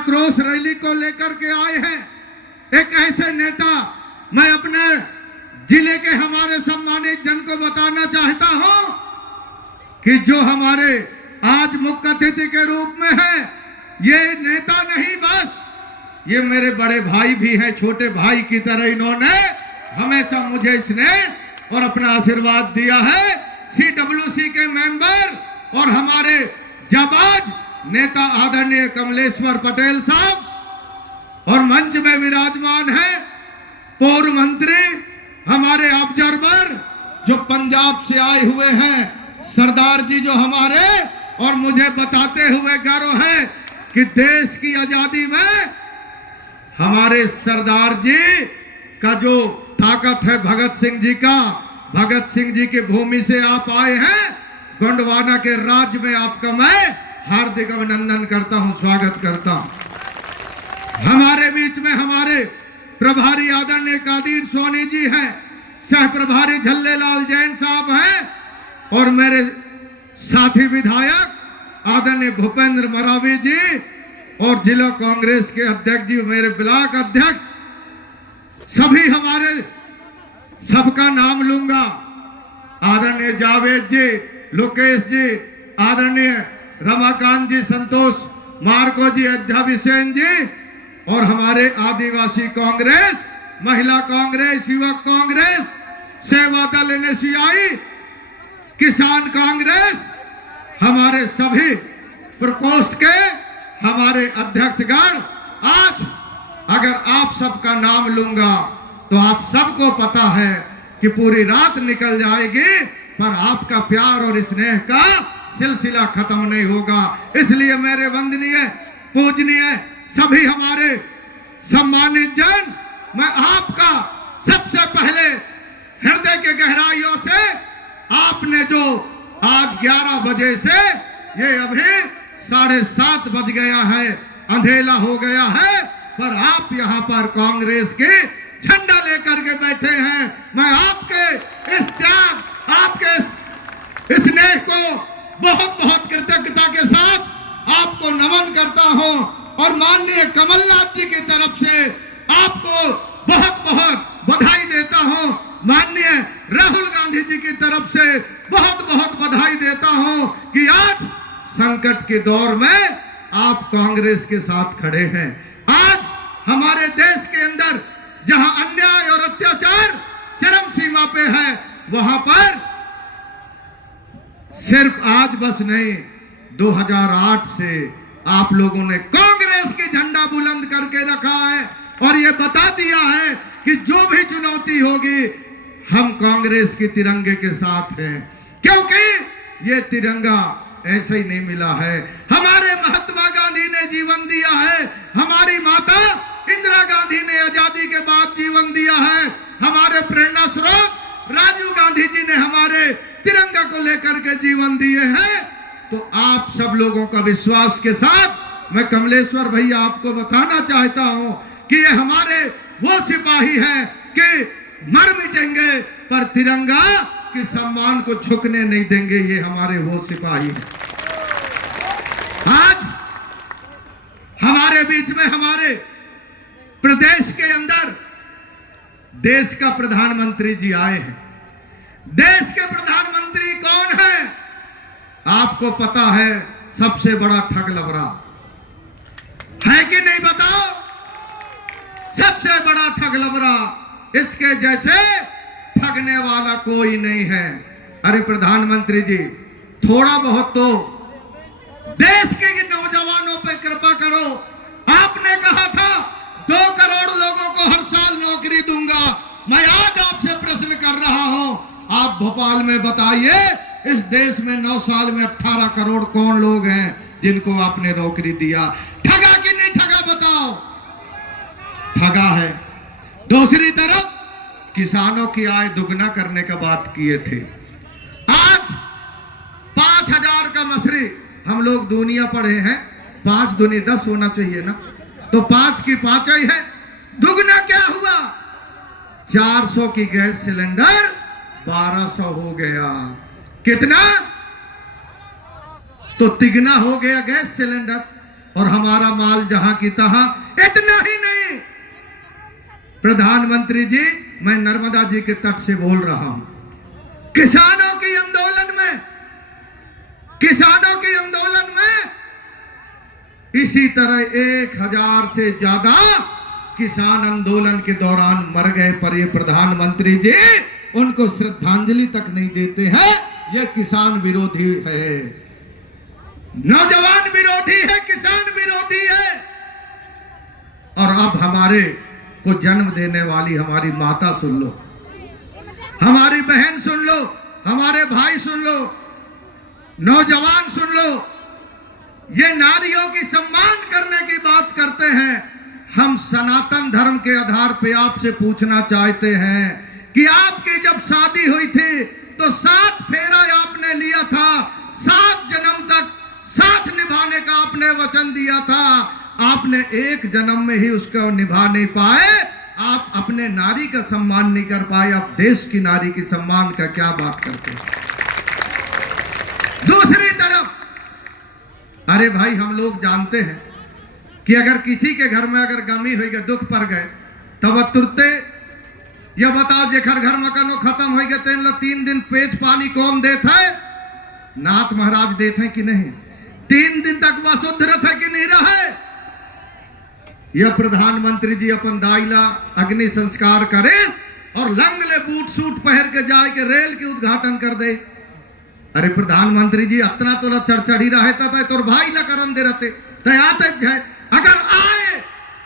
आक्रोश रैली को लेकर के आए हैं। एक ऐसे नेता मैं अपने जिले के हमारे सम्मानित जन को बताना चाहता हूं कि जो हमारे आज मुख्य अतिथि के रूप में है, ये नेता नहीं बस ये मेरे बड़े भाई भी हैं। छोटे भाई की तरह इन्होंने हमेशा मुझे स्नेह और अपना आशीर्वाद दिया है। CWC के मेंबर और हमारे जाबाज नेता आदरणीय कमलेश्वर पटेल साहब और मंच में विराजमान है पूर्व मंत्री हमारे ऑब्जर्वर जो पंजाब से आए हुए हैं सरदार जी जो हमारे, और मुझे बताते हुए गर्व है कि देश की आजादी में हमारे सरदार जी का जो ताकत है भगत सिंह जी का, भगत सिंह जी की भूमि से आप आए हैं। गोंडवाना के राज्य में आपका मैं हार्दिक अभिनंदन करता हूं, स्वागत करता हूं। हमारे बीच में हमारे प्रभारी आदरणीय कादिर सोनी जी हैं, सह प्रभारी झल्लेलाल जैन साहब हैं और मेरे साथी विधायक आदरणीय भूपेंद्र मरावी जी और जिला कांग्रेस के अध्यक्ष जी, मेरे ब्लॉक अध्यक्ष, सभी हमारे सबका नाम लूंगा। आदरणीय जावेद जी, लोकेश जी, आदरणीय रमाकांत जी, संतोष मार्को जी, अध्याभिषेक जी और हमारे आदिवासी कांग्रेस, महिला कांग्रेस, युवक कांग्रेस, सेवा दल NSCI, किसान कांग्रेस, हमारे सभी प्रकोष्ठ के हमारे अध्यक्षगण। आज अगर आप सबका नाम लूंगा तो आप सबको पता है कि पूरी रात निकल जाएगी, पर आपका प्यार और स्नेह का सिलसिला खत्म नहीं होगा। इसलिए मेरे वंदनीय पूजनीय सभी हमारे सम्मानित जन, मैं आपका सबसे पहले हृदय के गहराइयों से, आपने जो आज 11 बजे से ये अभी 7:30 बज गया है, अंधेला हो गया है, पर आप यहाँ पर कांग्रेस के झंडा लेकर के बैठे हैं। मैं आपके इस त्याग, आपके स्नेह को बहुत बहुत कृतज्ञता के साथ आपको नमन करता हूं और माननीय कमलनाथ जी की तरफ से आपको बहुत बहुत बधाई देता हूं। माननीय राहुल गांधी जी की तरफ से बहुत बहुत बधाई देता हूं कि आज संकट के दौर में आप कांग्रेस के साथ खड़े हैं। आज हमारे देश के अंदर जहां अन्याय और अत्याचार चरम सीमा पे है, वहां पर सिर्फ आज बस नहीं, 2008 से आप लोगों ने कांग्रेस के झंडा बुलंद करके रखा है और ये बता दिया है कि जो भी चुनौती होगी हम कांग्रेस के तिरंगे के साथ हैं, क्योंकि ये तिरंगा ऐसे ही नहीं मिला है। हमारे महात्मा गांधी ने जीवन दिया है, हमारी माता इंदिरा गांधी ने आजादी के बाद जीवन दिया है, हमारे प्रेरणा स्रोत राजीव गांधी जी ने हमारे तिरंगा को लेकर के जीवन दिए हैं। तो आप सब लोगों का विश्वास के साथ मैं कमलेश्वर भैया आपको बताना चाहता हूं कि ये हमारे वो सिपाही हैं कि मर मिटेंगे पर तिरंगा के सम्मान को झुकने नहीं देंगे। ये हमारे वो सिपाही हैं। आज हमारे बीच में हमारे प्रदेश के अंदर देश का प्रधानमंत्री जी आए हैं। देश के प्रधानमंत्री कौन है? आपको पता है, सबसे बड़ा ठग लवरा है कि नहीं बताओ? सबसे बड़ा ठग लवरा, इसके जैसे ठगने वाला कोई नहीं है। अरे प्रधानमंत्री जी, थोड़ा बहुत तो देश के नौजवानों पे कृपा करो। आपने कहा था 2 करोड़ लोगों को हर साल नौकरी दूंगा। मैं आज आपसे प्रश्न कर रहा हूं, आप भोपाल में बताइए, इस देश में 9 साल में 18 करोड़ कौन लोग हैं जिनको आपने नौकरी दिया? ठगा कि नहीं ठगा बताओ? ठगा है। दूसरी तरफ किसानों की आय दुगना करने का बात किए थे। आज 5000 का मछली, हम लोग दुनिया पढ़े हैं, 5 दूनी 10 होना चाहिए ना, तो 5 की 5 ही है। दुगना क्या हुआ? 400 की गैस सिलेंडर 1200 हो गया। कितना? तो तिगना हो गया गैस सिलेंडर। और हमारा माल जहां की तहां। इतना ही नहीं प्रधानमंत्री जी, मैं नर्मदा जी के तट से बोल रहा हूं, किसानों के आंदोलन में इसी तरह 1000 से ज्यादा किसान आंदोलन के दौरान मर गए, पर ये प्रधानमंत्री जी उनको श्रद्धांजलि तक नहीं देते हैं। ये किसान विरोधी है, नौजवान विरोधी है, किसान विरोधी है। और अब हमारे को जन्म देने वाली हमारी माता सुन लो, हमारी बहन सुन लो, हमारे भाई सुन लो, नौजवान सुन लो, ये नारियों की सम्मान करने की बात करते हैं। हम सनातन धर्म के आधार पे आपसे पूछना चाहते हैं कि आपकी जब शादी हुई थी तो 7 फेरा आपने लिया था, 7 जन्म तक साथ निभाने का आपने वचन दिया था। आपने एक जन्म में ही उसको निभा नहीं पाए, आप अपने नारी का सम्मान नहीं कर पाए, आप देश की नारी की सम्मान का क्या बात करते हैं। दूसरी तरफ अरे भाई, हम लोग जानते हैं कि अगर किसी के घर में अगर गमी हुई गए, दुख पर गए, तब तुरते ये बताओ जेखर घर मकानो खत्म हो गए तेन 3 दिन पेच पानी कौन देता है? नाथ महाराज देते हैं कि नहीं? 3 दिन तक वह शुद्ध रहे कि नहीं रहे? यह प्रधानमंत्री जी अपन दाइला अग्नि संस्कार करे और लंगले बूट सूट पहन के जाए के रेल के उद्घाटन कर दे। अरे प्रधानमंत्री जी, अपना तो चढ़चढ़ी रहता था, तो भाई ला करन दे रहते आते है। अगर आए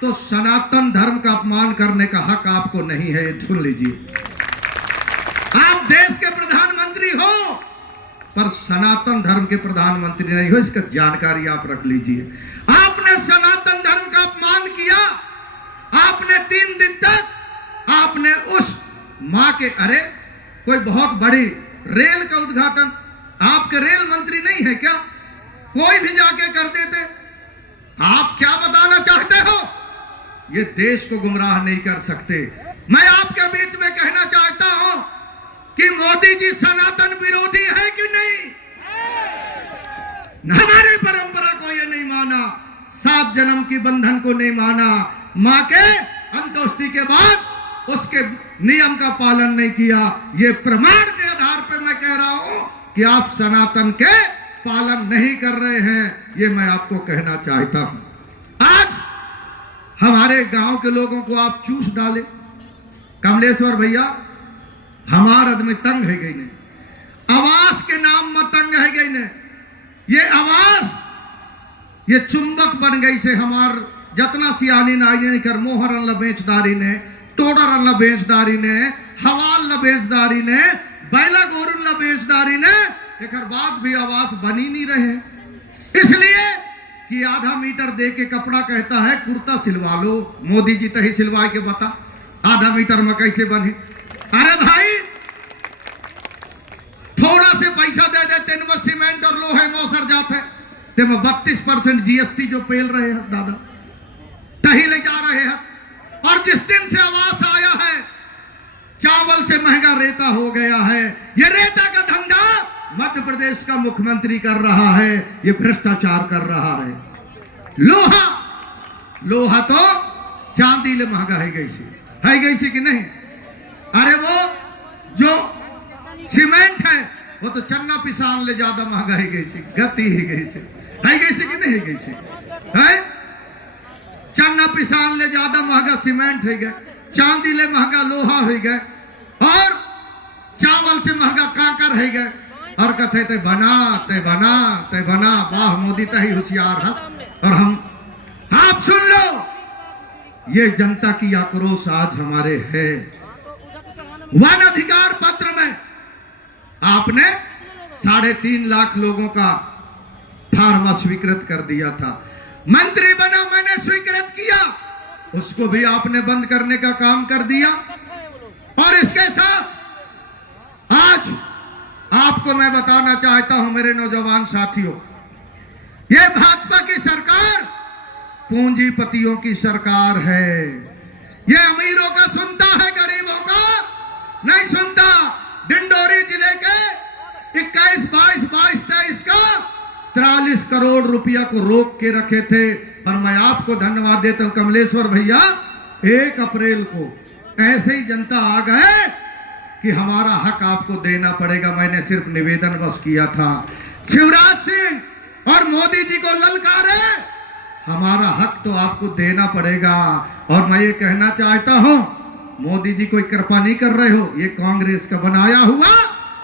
तो सनातन धर्म का अपमान करने का हक आपको नहीं है, सुन लीजिए। आप देश के प्रधानमंत्री हो पर सनातन धर्म के प्रधानमंत्री नहीं हो, इसका जानकारी आप रख लीजिए। आपने सनातन धर्म का अपमान किया, आपने 3 दिन तक आपने उस मां के, अरे कोई बहुत बड़ी रेल का उद्घाटन, आपके रेल मंत्री नहीं है क्या? कोई भी जाके कर देते। आप क्या बताना चाहते हो? ये देश को गुमराह नहीं कर सकते। मैं आपके बीच में कहना चाहता हूं कि मोदी जी सनातन विरोधी है कि नहीं? हमारी परंपरा को ये नहीं माना, 7 जन्म की बंधन को नहीं माना, मां के अंत्येष्टि के बाद उसके नियम का पालन नहीं किया। ये प्रमाण के आधार पर मैं कह रहा हूं कि आप सनातन के पालन नहीं कर रहे हैं, ये मैं आपको कहना चाहता हूं। आज हमारे गांव के लोगों को आप चूस डाले। कमलेश्वर भैया, हमार आदमी तंग है गई ने, आवास के नाम में तंग है गई ने। ये आवास ये चुंबक बन गई से हमार जतना सियानी नाई नहीं कर, मोहर अल्लाह बेचदारी ने, टोडर अल्लाह बेचदारी ने, हवाल बेचदारी ने, बैला गोरुल्ला बेचदारी ने, एक बाद भी आवास बनी नहीं रहे। इसलिए कि आधा मीटर दे के कपड़ा कहता है कुर्ता सिलवा लो। मोदी जी तो ही सिलवा के बता आधा मीटर में कैसे बनी। अरे भाई, थोड़ा से पैसा दे देते न सीमेंट और लोहे मोसर जाते, ते में 32% जीएसटी जो पेल रहे हैं दादा, तही ले जा रहे हैं। और जिस दिन से आवास आया है, चावल से महंगा रेता हो गया है। ये रेता का धंधा मध्य प्रदेश का मुख्यमंत्री कर रहा है, ये भ्रष्टाचार कर रहा है। लोहा तो चांदी ले महंगा है गई सी कि नहीं? अरे वो जो सीमेंट है वो तो चन्ना पिसान ले ज्यादा महंगा है गई सी, गति ही गई सी, है गई सी कि नहीं है गई सी? है चन्ना पिसान ले ज्यादा महंगा सीमेंट है गए, चांदी ले महंगा लोहा हो गए, और चावल से महंगा कांकर है गए। और कहते ते बना वाह मोदी तही होशियार है। और हम आप सुन लो, ये जनता की आक्रोश आज हमारे है। वन अधिकार पत्र में आपने 3.5 लाख लोगों का फार्मा स्वीकृत कर दिया था। मंत्री बना, मैंने स्वीकृत किया, उसको भी आपने बंद करने का काम कर दिया। और इसके साथ आज आपको मैं बताना चाहता हूं मेरे नौजवान साथियों, ये भाजपा की सरकार पूंजीपतियों की सरकार है। ये अमीरों का सुनता है, गरीबों का नहीं सुनता। डिंडोरी जिले के 21, 22, 23 का 43 करोड़ रुपया को रोक के रखे थे। पर मैं आपको धन्यवाद देता हूं कमलेश्वर भैया, 1 अप्रैल को ऐसे ही जनता आ गए कि हमारा हक आपको देना पड़ेगा। मैंने सिर्फ निवेदन बस किया था। शिवराज सिंह और मोदी जी को ललकारे, हमारा हक तो आपको देना पड़ेगा। और मैं ये कहना चाहता हूं, मोदी जी कोई कृपा नहीं कर रहे हो, ये कांग्रेस का बनाया हुआ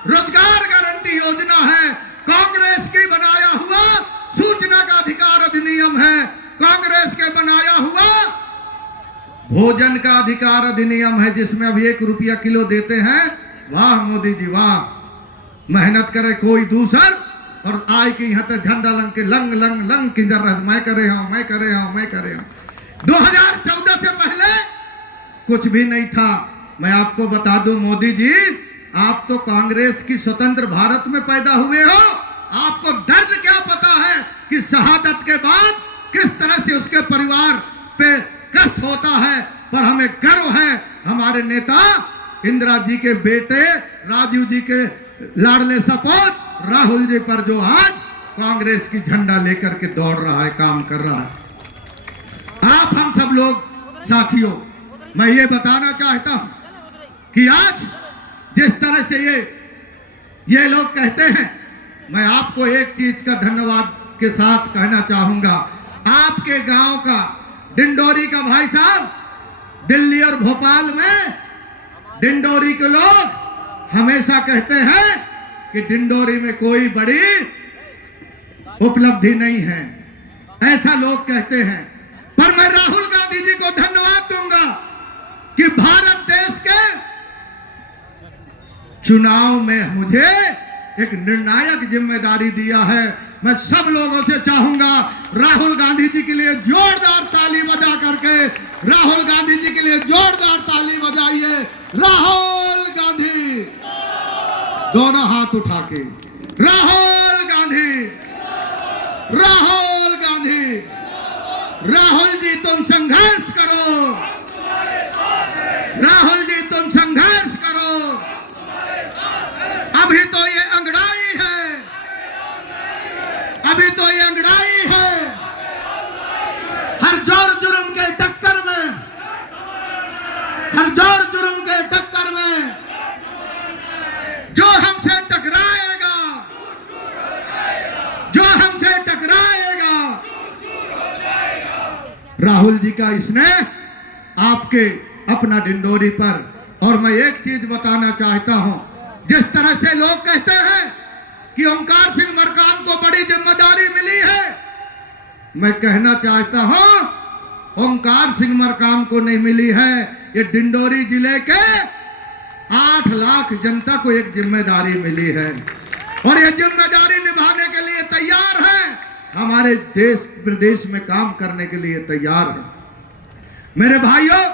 रोजगार गारंटी योजना है, कांग्रेस की बनाया हुआ सूचना का अधिकार अधिनियम है, कांग्रेस के बनाया हुआ भोजन का अधिकार अधिनियम है, जिसमें अब 1 रुपया किलो देते हैं। वाह मोदी जी वाह, मेहनत करे कोई दूसर और आय के यहाँ तक झंडा लंग के लंग लंग लंग किंजर रह, मैं करे हूं मैं करे हूं मैं करे हूं। 2014 से पहले कुछ भी नहीं था। मैं आपको बता दूं मोदी जी, आप तो कांग्रेस की स्वतंत्र भारत में पैदा हुए हो, आपको दर्द क्या पता है कि शहादत के बाद किस तरह से उसके परिवार पे कष्ट होता है। पर हमें गर्व है हमारे नेता इंदिरा जी के बेटे, राजीव जी के लाडले सपूत राहुल जी पर जो आज कांग्रेस की झंडा लेकर के दौड़ रहा है, काम कर रहा है। आप हम सब लोग साथियों, मैं ये बताना चाहता हूं कि आज जिस तरह से ये लोग कहते हैं, मैं आपको एक चीज का धन्यवाद के साथ कहना चाहूंगा। आपके गांव का डिंडोरी का भाई साहब, दिल्ली और भोपाल में डिंडोरी के लोग हमेशा कहते हैं कि डिंडोरी में कोई बड़ी उपलब्धि नहीं है, ऐसा लोग कहते हैं। पर मैं राहुल गांधी जी को धन्यवाद दूंगा कि भारत देश के चुनाव में मुझे एक निर्णायक जिम्मेदारी दिया है। मैं सब लोगों से चाहूंगा, राहुल गांधी जी के लिए जोरदार ताली बजा करके, राहुल गांधी जी के लिए जोरदार ताली बजाइए। राहुल गांधी, दोनों हाथ उठा के, राहुल गांधी, राहुल गांधी। राहुल जी तुम संघर्ष करो, राहुल जी तुम संघर्ष करो। अभी तो ये अंगड़ाई है, अभी तो ये अंगड़ाई है। हर जोर जुर्म के टक्कर में, हर जोर जुर्म के टक्कर में जो हमसे टकराएगा, जो हमसे टकराएगा, राहुल जी का इसने आपके अपना डिंडोरी पर। और मैं एक चीज बताना चाहता हूं, जिस तरह से लोग कहते हैं कि ओंकार सिंह मरकाम को बड़ी जिम्मेदारी मिली है, मैं कहना चाहता हूं ओंकार सिंह मरकाम को नहीं मिली है, ये डिंडोरी जिले के 8 लाख जनता को एक जिम्मेदारी मिली है और ये जिम्मेदारी निभाने के लिए तैयार है, हमारे देश प्रदेश में काम करने के लिए तैयार है। मेरे भाइयों,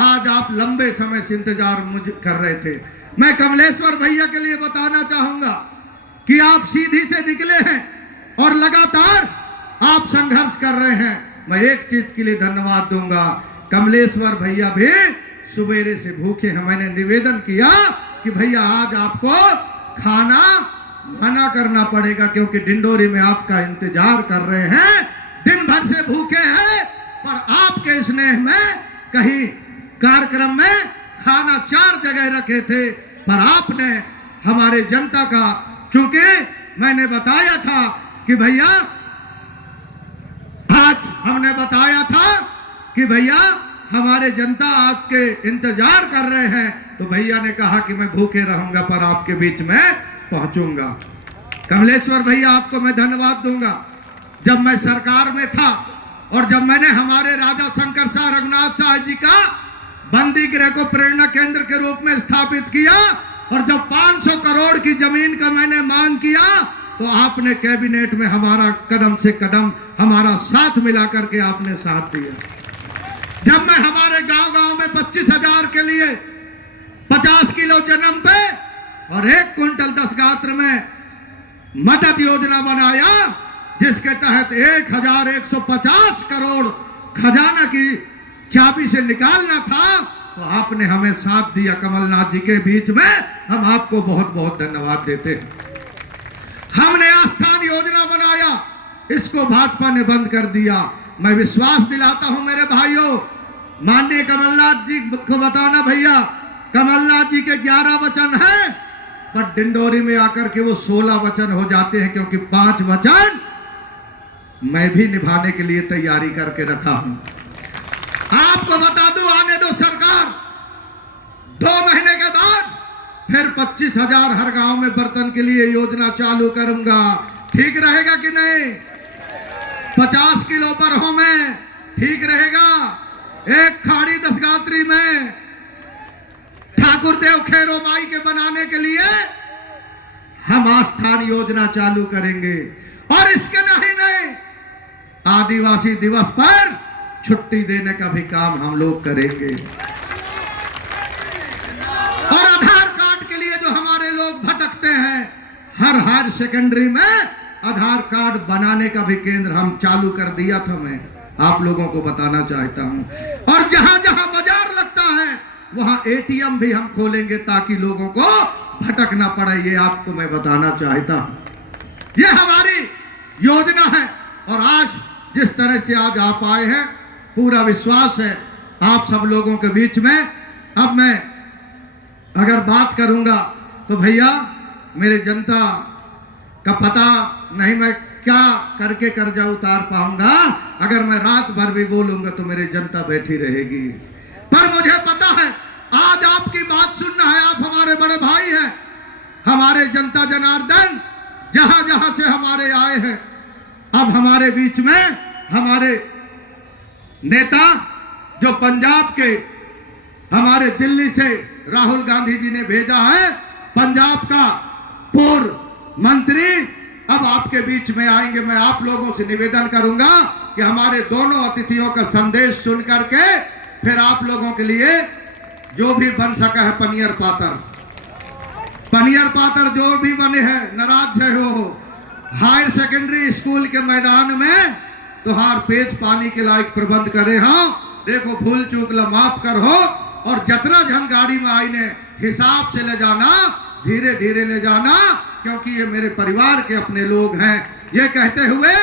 आज आप लंबे समय से इंतजार मुझे कर रहे थे। मैं कमलेश्वर भैया के लिए बताना चाहूंगा कि आप सीधी से निकले हैं और लगातार आप संघर्ष कर रहे हैं। मैं एक चीज के लिए धन्यवाद दूंगा, कमलेश्वर भैया भी सुबेरे से भूखे हैं। मैंने निवेदन किया कि भैया आज आपको खाना मना करना पड़ेगा, क्योंकि डिंडोरी में आपका इंतजार कर रहे हैं, दिन भर से भूखे हैं। पर आपके स्नेह में कहीं कार्यक्रम में खाना 4 जगह रखे थे, पर आपने हमारे जनता का, चूंकि मैंने बताया था कि भैया, आज हमने बताया था कि भैया हमारे जनता आपके इंतजार कर रहे हैं, तो भैया ने कहा कि मैं भूखे रहूंगा पर आपके बीच में पहुंचूंगा। कमलेश्वर भैया, आपको मैं धन्यवाद दूंगा। जब मैं सरकार में था और जब मैंने हमारे राजा शंकर शाह रघुनाथ शाह जी का बंदी गृह को प्रेरणा केंद्र के रूप में स्थापित किया और जब 500 करोड़ की जमीन का मैंने मांग किया, तो आपने कैबिनेट में हमारा कदम से कदम हमारा साथ मिलाकर के आपने साथ दिया। जब मैं हमारे गांव-गांव में 25,000 के लिए 50 किलो जन्म पे और 1 कुंटल 10 गात्र में मदद योजना बनाया, जिसके तहत 1,150 करोड़ खजाना की चाबी से निकालना था, तो आपने हमें साथ दिया। कमलनाथ जी के बीच में हम आपको बहुत बहुत धन्यवाद देते हैं। हमने आस्थान योजना बनाया, इसको भाजपा ने बंद कर दिया। मैं विश्वास दिलाता हूं मेरे भाइयों, माननीय कमलनाथ जी को बताना भैया, कमलनाथ जी के 11 वचन हैं, पर डिंडोरी में आकर के वो 16 वचन हो जाते हैं, क्योंकि 5 वचन मैं भी निभाने के लिए तैयारी करके रखा हूं। आपको बता दूं, आने दो सरकार, 2 महीने के बाद फिर 25,000 हर गांव में बर्तन के लिए योजना चालू करूंगा। ठीक रहेगा कि नहीं? 50 किलो बरहों में ठीक रहेगा? एक खाड़ी दसगात्री में ठाकुर देव खेरो माई के बनाने के लिए हम आस्थान योजना चालू करेंगे। और इसके नहीं, आदिवासी दिवस पर छुट्टी देने का भी काम हम लोग करेंगे। और आधार कार्ड के लिए जो हमारे लोग भटकते हैं, हर हायर सेकेंडरी में आधार कार्ड बनाने का भी केंद्र हम चालू कर दिया था, मैं आप लोगों को बताना चाहता हूं। और जहां जहां बाजार लगता है वहां एटीएम भी हम खोलेंगे, ताकि लोगों को भटकना पड़े, ये आपको मैं बताना चाहता हूं। ये हमारी योजना है। और आज जिस तरह से आज आप आए हैं, पूरा विश्वास है आप सब लोगों के बीच में। अब मैं अगर बात करूंगा तो भैया, मेरे जनता का पता नहीं मैं क्या करके कर्जा उतार पाऊंगा। अगर मैं रात भर भी बोलूंगा तो मेरी जनता बैठी रहेगी। पर मुझे पता है आज आपकी बात सुनना है, आप हमारे बड़े भाई हैं, हमारे जनता जनार्दन जहां जहां से हमारे आए हैं। अब हमारे बीच में हमारे नेता जो पंजाब के हमारे दिल्ली से राहुल गांधी जी ने भेजा है, पंजाब का पूर्व मंत्री अब आपके बीच में आएंगे। मैं आप लोगों से निवेदन करूंगा कि हमारे दोनों अतिथियों का संदेश सुन करके फिर आप लोगों के लिए जो भी बन सका है, पनियर पातर जो भी बने हैं, नाराज है हो हायर सेकेंडरी स्कूल के मैदान में तुहार पेज पानी के लायक प्रबंध करे हो। देखो भूल चूक ला माफ कर हो, और जितना जन गाड़ी में आई ने हिसाब से ले जाना, धीरे धीरे ले जाना, क्योंकि ये मेरे परिवार के अपने लोग हैं। ये कहते हुए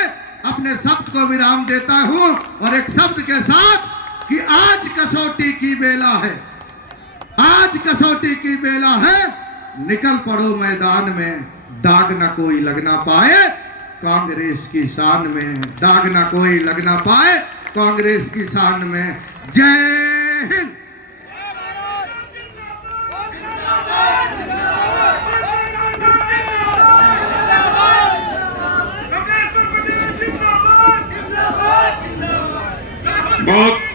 अपने शब्द को विराम देता हूं, और एक शब्द के साथ कि आज कसौटी की बेला है, आज कसौटी की बेला है, निकल पड़ो मैदान में, दाग ना कोई लगना पाए कांग्रेस की शान में, दाग ना कोई लगना पाए कांग्रेस की शान में। जय हिंद। बहुत